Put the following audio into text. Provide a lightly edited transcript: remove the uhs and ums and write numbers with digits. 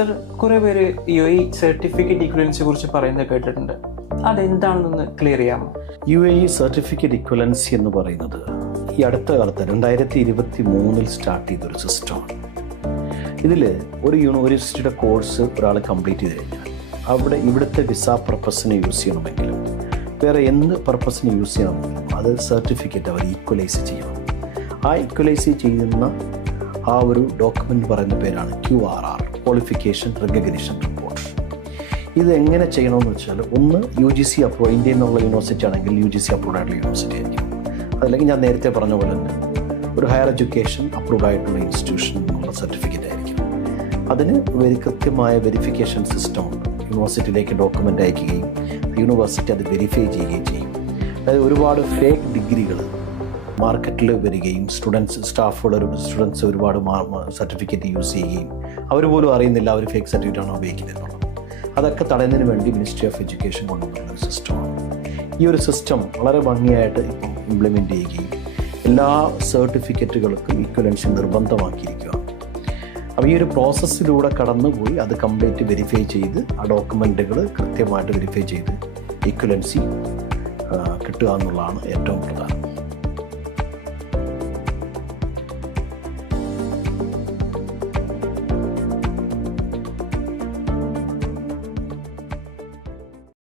Sir, കുറേ പേര് UAE certificate ഇക്വലൻസിയെ കുറിച്ച് പറയുന്നത് കേട്ടിട്ടുണ്ട്. അതെന്താണെന്നൊന്ന് ക്ലിയർ ചെയ്യാമോ? UAE സർട്ടിഫിക്കറ്റ് ഇക്വലൻസി എന്ന് പറയുന്നത് ഈ അടുത്ത കാലത്ത് 2023 സ്റ്റാർട്ട് ചെയ്തൊരു സിസ്റ്റമാണ്. ഇതിൽ ഒരു യൂണിവേഴ്സിറ്റിയുടെ കോഴ്സ് ഒരാൾ കംപ്ലീറ്റ് ചെയ്ത് കഴിഞ്ഞാൽ ഇവിടുത്തെ വിസ പർപ്പസിന് യൂസ് ചെയ്യണമെങ്കിലും വേറെ എന്ത് പർപ്പസിന് യൂസ് ചെയ്യണമെങ്കിലും അത് സർട്ടിഫിക്കറ്റ് അവർ ഈക്വലൈസ് ചെയ്യണം. ആ ഈക്വലൈസ് ചെയ്യുന്ന ആ ഒരു ഡോക്യുമെൻ്റ് പറയുന്ന പേരാണ് QRR, ക്വാളിഫിക്കേഷൻ റെക്കഗ്നിഷൻ റിപ്പോർട്ട്. ഇത് എങ്ങനെ ചെയ്യണമെന്ന് വെച്ചാൽ, ഒന്ന് UGC അപ്രൂവ്, ഇന്ത്യയിൽ നിന്നുള്ള യൂണിവേഴ്സിറ്റി ആണെങ്കിൽ UGC അപ്രൂവ്ഡ് ആയിട്ടുള്ള യൂണിവേഴ്സിറ്റി ആയിരിക്കും. അതല്ലെങ്കിൽ ഞാൻ നേരത്തെ പറഞ്ഞ പോലെ തന്നെ ഒരു ഹയർ എഡ്യൂക്കേഷൻ അപ്രൂവ്ഡ് ആയിട്ടുള്ള ഇൻസ്റ്റിറ്റ്യൂഷൻ എന്നുള്ള സർട്ടിഫിക്കറ്റ് ആയിരിക്കും. അതിന് കൃത്യമായ വെരിഫിക്കേഷൻ സിസ്റ്റം ഉണ്ട്. യൂണിവേഴ്സിറ്റിയിലേക്ക് ഡോക്യുമെൻ്റ് അയക്കുകയും യൂണിവേഴ്സിറ്റി അത് വെരിഫൈ ചെയ്യുകയും ചെയ്യും. അതായത് ഒരുപാട് ഫേക്ക് ഡിഗ്രികൾ മാർക്കറ്റിൽ വരികയും സ്റ്റുഡൻസ് ഒരുപാട് സർട്ടിഫിക്കറ്റ് യൂസ് ചെയ്യുകയും അവർ പോലും അറിയുന്നില്ല അവർ ഫേക്ക് സർട്ടിഫിക്കറ്റാണ് ഉപയോഗിക്കുന്നത് എന്നുള്ളത്. അതൊക്കെ തടയുന്നതിന് വേണ്ടി മിനിസ്ട്രി ഓഫ് എഡ്യൂക്കേഷൻ കൊണ്ടുവന്ന ഒരു സിസ്റ്റമാണ്. ഈ ഒരു സിസ്റ്റം വളരെ ഭംഗിയായിട്ട് ഇപ്പം ഇംപ്ലിമെൻ്റ് ചെയ്യുകയും എല്ലാ സർട്ടിഫിക്കറ്റുകൾക്കും ഈക്വലൻസി നിർബന്ധമാക്കിയിരിക്കുകയാണ്. അപ്പോൾ ഈ ഒരു പ്രോസസ്സിലൂടെ കടന്നുപോയി അത് കംപ്ലീറ്റ് വെരിഫൈ ചെയ്ത് ആ ഡോക്യുമെൻറ്റുകൾ കൃത്യമായിട്ട് വെരിഫൈ ചെയ്ത് ഈക്വലൻസി കിട്ടുക എന്നുള്ളതാണ് ഏറ്റവും പ്രധാനം.